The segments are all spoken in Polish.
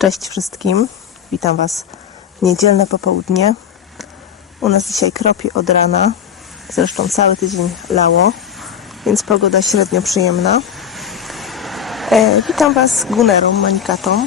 Cześć wszystkim. Witam Was w niedzielne popołudnie. U nas dzisiaj kropi od rana. Zresztą cały tydzień lało, więc pogoda średnio przyjemna. E, witam Was Gunerą, manikatą.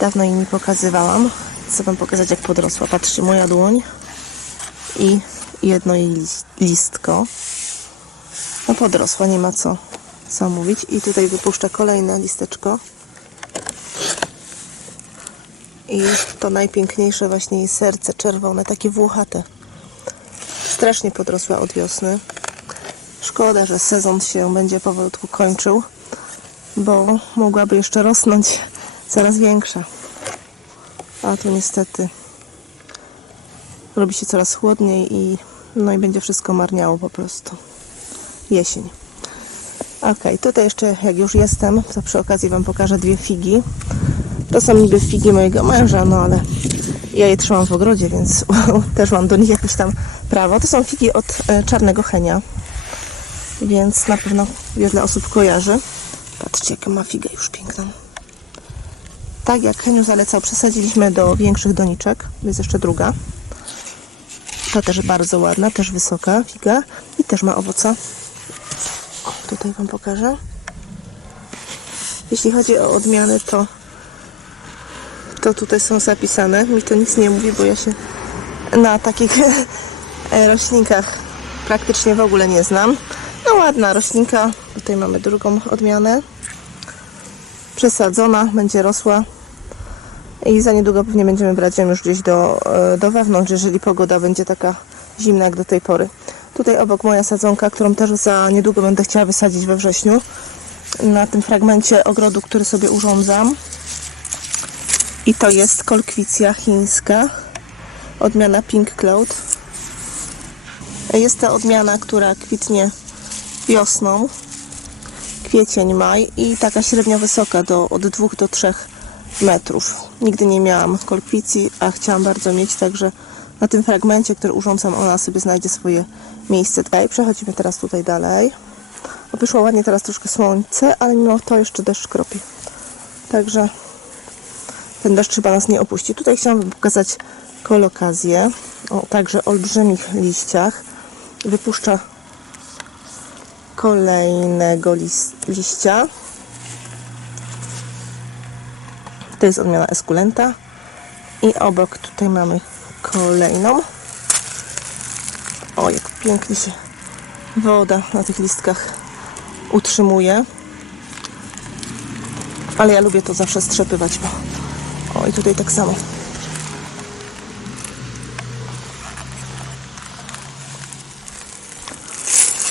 Dawno jej nie pokazywałam. Chcę Wam pokazać jak podrosła. Patrzcie, moja dłoń i jedno jej lis- listko. No podrosła, nie ma co, co mówić. I tutaj wypuszczę kolejne listeczko. I to najpiękniejsze właśnie jej serce czerwone, takie włochate. Strasznie podrosła od wiosny. Szkoda, że sezon się będzie powolutku kończył, bo mogłaby jeszcze rosnąć coraz większa. A tu niestety robi się coraz chłodniej i no i będzie wszystko marniało po prostu. Jesień. Ok, tutaj jeszcze jak już jestem, to przy okazji Wam pokażę dwie figi. To są niby figi mojego męża, no ale ja je trzymam w ogrodzie, więc też mam do nich jakieś tam prawo. To są figi od e, czarnego henia, więc na pewno wiele osób kojarzy. Patrzcie, jaka ma figę już piękną. Tak jak Heniu zalecał, przesadziliśmy do większych doniczek. Jest jeszcze druga. Ta też bardzo ładna, też wysoka figa i też ma owoce. O, tutaj Wam pokażę. Jeśli chodzi o odmiany, to to tutaj są zapisane. Mi to nic nie mówi, bo ja się na takich roślinkach praktycznie w ogóle nie znam. No ładna roślinka. Tutaj mamy drugą odmianę. Przesadzona, będzie rosła. I za niedługo pewnie będziemy brać ją już gdzieś do, e, do wewnątrz, jeżeli pogoda będzie taka zimna jak do tej pory. Tutaj obok moja sadzonka, którą też za niedługo będę chciała wysadzić we wrześniu. Na tym fragmencie ogrodu, który sobie urządzam. I to jest kolkwicja chińska, odmiana Pink Cloud. Jest to odmiana, która kwitnie wiosną, kwiecień, maj i taka średnio wysoka, do, od 2 do 3 metrów. Nigdy nie miałam kolkwicji, a chciałam bardzo mieć, także na tym fragmencie, który urządzam, ona sobie znajdzie swoje miejsce. Tutaj przechodzimy teraz tutaj dalej. O, Wyszło ładnie teraz troszkę słońce, ale mimo to jeszcze deszcz kropi. Także ten deszcz chyba nas nie opuści. Tutaj chciałam pokazać kolokazję o także olbrzymich liściach. Wypuszcza kolejnego lis- liścia. To jest odmiana eskulenta. I obok tutaj mamy kolejną. O, jak pięknie się woda na tych listkach utrzymuje. Ale ja lubię to zawsze strzepywać, bo i tutaj tak samo.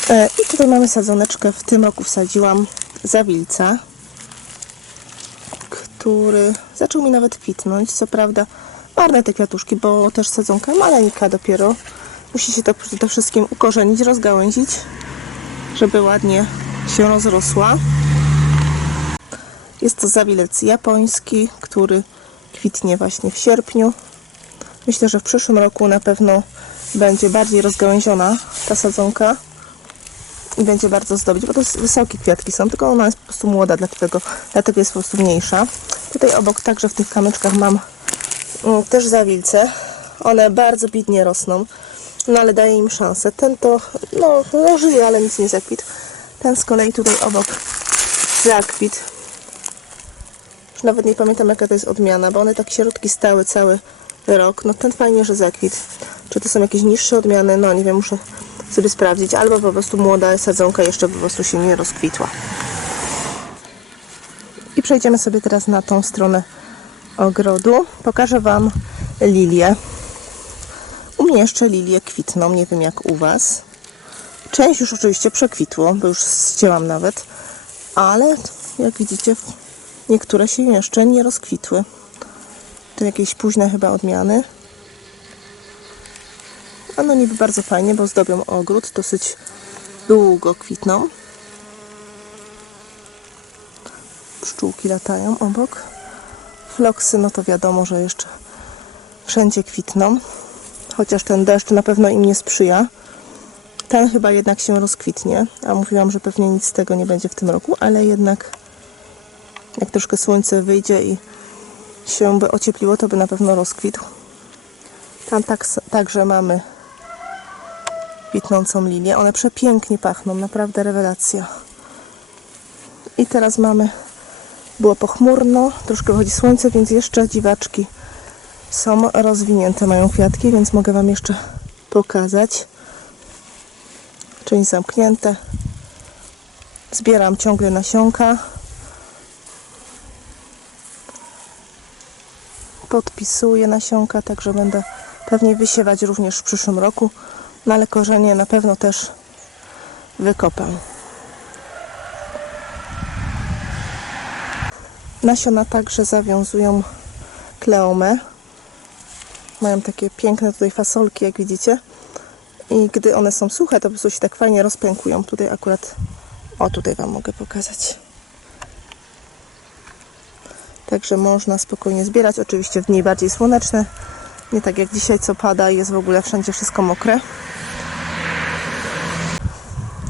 E, I tutaj mamy sadzoneczkę. W tym roku wsadziłam zawilca, który zaczął mi nawet kwitnąć. Co prawda marne te kwiatuszki, bo też sadzonka maleńka dopiero. Musi się to przede wszystkim ukorzenić, rozgałęzić, żeby ładnie się rozrosła. Jest to zawilec japoński, który kwitnie właśnie w sierpniu. Myślę, że w przyszłym roku na pewno będzie bardziej rozgałęziona ta sadzonka i będzie bardzo zdobić, bo to wysokie kwiatki są, tylko ona jest po prostu młoda, dlatego, dlatego jest po prostu mniejsza. Tutaj obok także w tych kamyczkach mam mm, też zawilce. One bardzo bidnie rosną, no ale daję im szansę. Ten to, no, no żyje, ale nic nie zakwit. Ten z kolei tutaj obok zakwit. Nawet nie pamiętam jaka to jest odmiana, bo one tak środki stały cały rok. No ten fajnie, że zakwit. Czy to są jakieś niższe odmiany? No nie wiem, muszę sobie sprawdzić. Albo po prostu młoda sadzonka jeszcze po prostu się nie rozkwitła. I przejdziemy sobie teraz na tą stronę ogrodu. Pokażę Wam lilię. U mnie jeszcze lilie kwitną, nie wiem jak u Was. Część już oczywiście przekwitło, bo już ścięłam nawet, ale jak widzicie, niektóre się jeszcze nie rozkwitły. To jakieś późne chyba odmiany. A no niby bardzo fajnie, bo zdobią ogród, dosyć długo kwitną. Pszczółki latają obok. Floksy, no to wiadomo, że jeszcze wszędzie kwitną. Chociaż ten deszcz na pewno im nie sprzyja. Ten chyba jednak się rozkwitnie, a mówiłam, że pewnie nic z tego nie będzie w tym roku, ale jednak jak troszkę słońce wyjdzie i się by ociepliło, to by na pewno rozkwitł. Tam tak, także mamy kwitnącą lilię. One przepięknie pachną, naprawdę rewelacja. I teraz mamy, było pochmurno, troszkę wychodzi słońce, więc jeszcze dziwaczki są rozwinięte, mają kwiatki, więc mogę Wam jeszcze pokazać. Część zamknięte. Zbieram ciągle nasionka. Podpisuję nasionka, także będę pewnie wysiewać również w przyszłym roku. No ale korzenie na pewno też wykopę. Nasiona także zawiązują kleomę. Mają takie piękne tutaj fasolki, jak widzicie. I gdy one są suche, to po prostu się tak fajnie rozpękują. Tutaj akurat, o tutaj Wam mogę pokazać. Także można spokojnie zbierać. Oczywiście w dni bardziej słoneczne. Nie tak jak dzisiaj, co pada i jest w ogóle wszędzie wszystko mokre.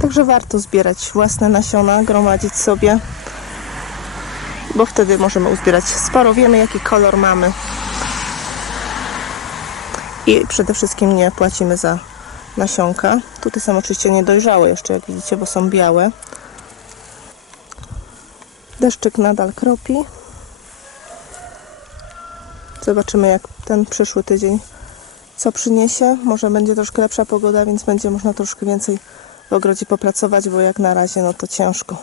Także warto zbierać własne nasiona, gromadzić sobie, bo wtedy możemy uzbierać sporo. Wiemy, jaki kolor mamy. I przede wszystkim nie płacimy za nasionka. Tutaj są oczywiście niedojrzałe jeszcze, jak widzicie, bo są białe. Deszczyk nadal kropi. Zobaczymy, jak ten przyszły tydzień co przyniesie. Może będzie troszkę lepsza pogoda, więc będzie można troszkę więcej w ogrodzie popracować, bo jak na razie no to ciężko.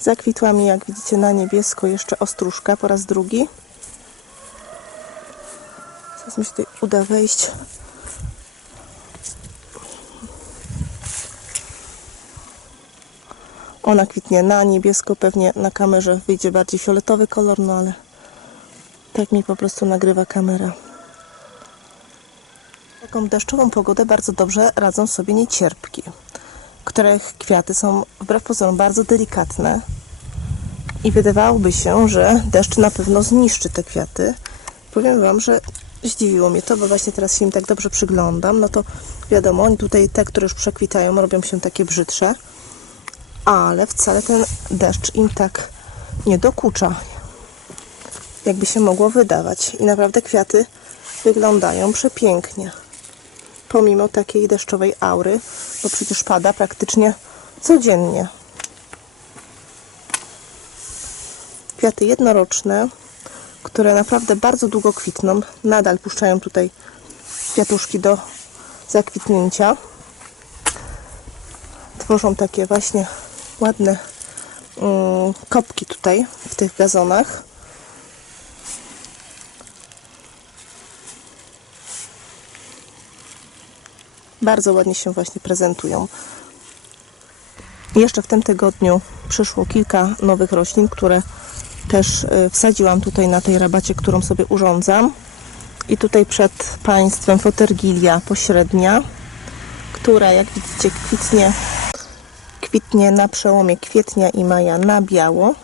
Zakwitła mi, jak widzicie, na niebiesko jeszcze ostróżka po raz drugi. Teraz mi się tutaj uda wejść. Ona kwitnie na niebiesko, pewnie na kamerze wyjdzie bardziej fioletowy kolor, no ale tak mi po prostu nagrywa kamera. Taką deszczową pogodę bardzo dobrze radzą sobie niecierpki, których kwiaty są wbrew pozorom bardzo delikatne i wydawałoby się, że deszcz na pewno zniszczy te kwiaty. Powiem Wam, że zdziwiło mnie to, bo właśnie teraz się im tak dobrze przyglądam. No to wiadomo, tutaj te, które już przekwitają, robią się takie brzydsze, ale wcale ten deszcz im tak nie dokucza, jakby się mogło wydawać. I naprawdę kwiaty wyglądają przepięknie. Pomimo takiej deszczowej aury, bo przecież pada praktycznie codziennie. Kwiaty jednoroczne, które naprawdę bardzo długo kwitną. Nadal puszczają tutaj kwiatuszki do zakwitnięcia. Tworzą takie właśnie ładne mm, kopki tutaj w tych gazonach. Bardzo ładnie się właśnie prezentują. Jeszcze w tym tygodniu przyszło kilka nowych roślin, które też y, wsadziłam tutaj na tej rabacie, którą sobie urządzam. I tutaj przed Państwem fotergilia pośrednia, która jak widzicie kwitnie, kwitnie na przełomie kwietnia i maja na biało.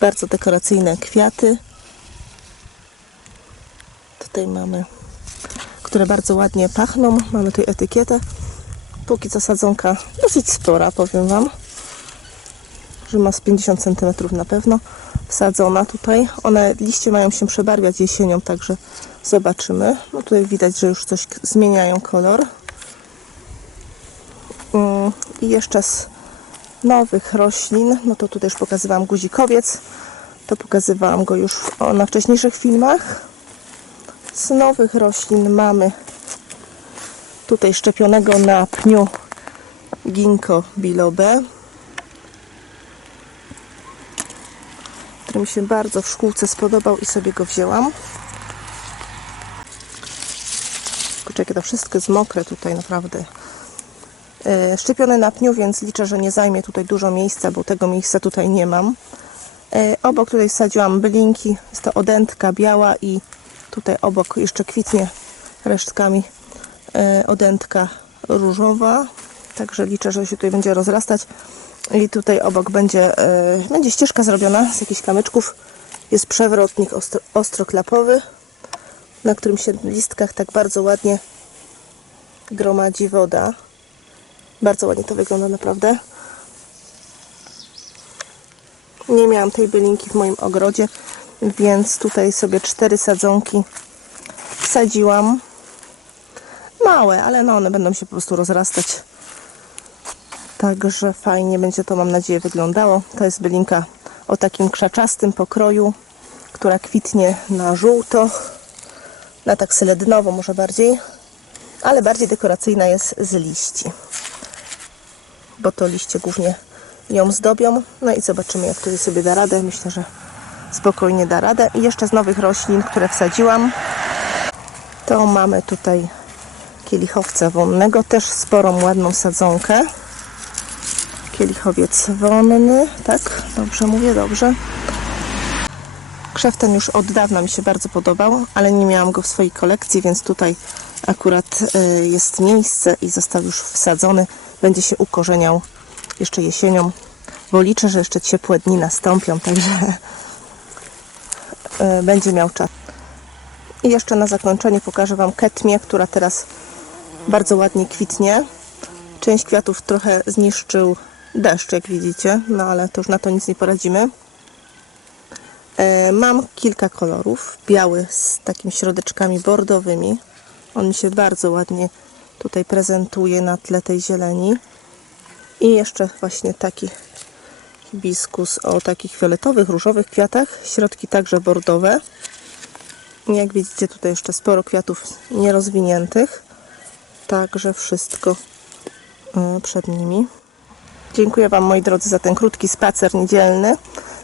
Bardzo dekoracyjne kwiaty. Tutaj mamy, które bardzo ładnie pachną. Mamy tutaj etykietę. Póki co sadzonka dosyć spora, powiem Wam że ma z 50 cm na pewno wsadzona tutaj. One liście mają się przebarwiać jesienią, także zobaczymy. No tutaj widać, że już coś zmieniają kolor. Mm, I jeszcze z nowych roślin, no to tutaj już pokazywałam guzikowiec. To pokazywałam go już na wcześniejszych filmach. Z nowych roślin mamy tutaj szczepionego na pniu ginkgo bilobe. który mi się bardzo w szkółce spodobał i sobie go wzięłam. Kurczę, to wszystko jest mokre tutaj, naprawdę. E, Szczepione na pniu, więc liczę, że nie zajmie tutaj dużo miejsca, bo tego miejsca tutaj nie mam. E, Obok tutaj wsadziłam bylinki, jest to odętka biała i tutaj obok jeszcze kwitnie resztkami e, odętka różowa. Także liczę, że się tutaj będzie rozrastać. I tutaj obok będzie, e, będzie ścieżka zrobiona z jakichś kamyczków. Jest przewrotnik ostro, ostroklapowy, na którym się w listkach tak bardzo ładnie gromadzi woda. Bardzo ładnie to wygląda naprawdę. Nie miałam tej bylinki w moim ogrodzie, więc tutaj sobie cztery sadzonki wsadziłam. Małe, ale no one będą się po prostu rozrastać. Także fajnie będzie to, mam nadzieję, wyglądało. To jest bylinka o takim krzaczastym pokroju, która kwitnie na żółto, na tak selednowo może bardziej, ale bardziej dekoracyjna jest z liści, bo to liście głównie ją zdobią. No i zobaczymy, jak tutaj sobie da radę. Myślę, że spokojnie da radę. I jeszcze z nowych roślin, które wsadziłam, to mamy tutaj kielichowca wonnego, też sporą, ładną sadzonkę. Kielichowiec wonny, tak? Dobrze mówię, dobrze. Krzew ten już od dawna mi się bardzo podobał, ale nie miałam go w swojej kolekcji, więc tutaj akurat y, jest miejsce i został już wsadzony. Będzie się ukorzeniał jeszcze jesienią, bo liczę, że jeszcze ciepłe dni nastąpią, także będzie miał czas. I jeszcze na zakończenie pokażę Wam ketmię, która teraz bardzo ładnie kwitnie. Część kwiatów trochę zniszczył deszcz, jak widzicie, no ale to już na to nic nie poradzimy. E, Mam kilka kolorów. Biały z takimi środeczkami bordowymi. On mi się bardzo ładnie tutaj prezentuje na tle tej zieleni. I jeszcze właśnie taki hibiskus o takich fioletowych, różowych kwiatach. Środki także bordowe. Jak widzicie tutaj jeszcze sporo kwiatów nierozwiniętych. Także wszystko e, przed nimi. Dziękuję Wam moi drodzy za ten krótki spacer niedzielny.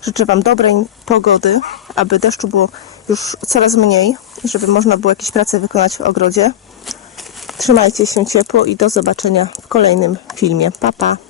Życzę Wam dobrej pogody, aby deszczu było już coraz mniej i żeby można było jakieś prace wykonać w ogrodzie. Trzymajcie się ciepło i do zobaczenia w kolejnym filmie. Pa, pa!